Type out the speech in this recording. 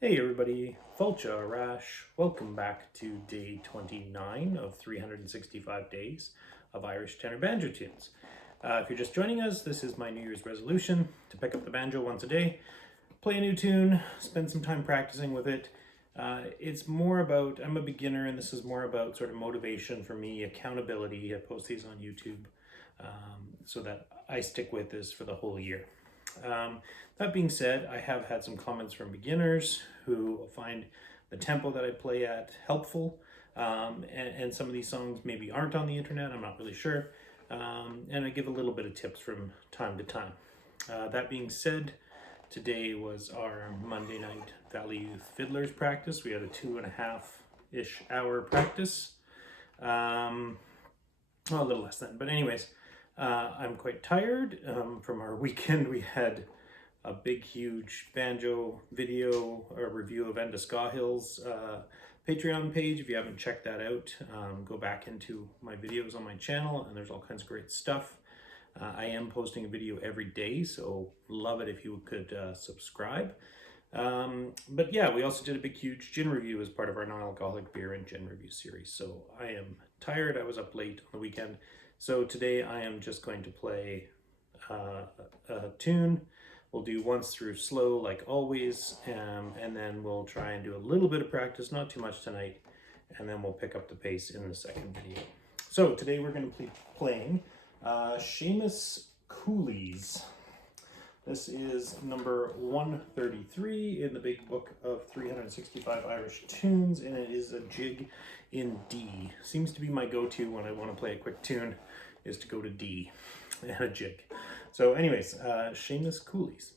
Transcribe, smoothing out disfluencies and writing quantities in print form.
Hey everybody, Vulture Rash. Welcome back to day 29 of 365 days of Irish tenor banjo tunes. If you're just joining us, this is my New Year's resolution to pick up the banjo once a day, play a new tune, spend some time practicing with it. It's more about, I'm a beginner and this is more about sort of motivation for me, accountability. I post these on YouTube so that I stick with this for the whole year. That being said, I have had some comments from beginners who find the tempo that I play at helpful, and some of these songs maybe aren't on the internet, I'm not really sure, and I give a little bit of tips from time to time. That being said, today was our Monday night Valley Youth Fiddlers practice. We had a 2.5-ish hour practice. Well, a little less than, but anyways, I'm quite tired from our weekend. We had a big, huge banjo video, a review of Enda Scahill's Patreon page. If you haven't checked that out, go back into my videos on my channel, and there's all kinds of great stuff. I am posting a video every day, so love it if you could subscribe. But yeah, we also did a big, huge gin review as part of our non-alcoholic beer and gin review series. So I am tired. I was up late on the weekend. So today I am just going to play a tune. We'll do once through slow like always, and then we'll try and do a little bit of practice, not too much tonight, and then we'll pick up the pace in the second video. So today we're going to be playing Seamus Cooley's. This is number 133 in the big book of 365 Irish tunes, and it is a jig in D. Seems to be my go-to when I want to play a quick tune, is to go to D and a jig. So anyways, Seamus Cooley's.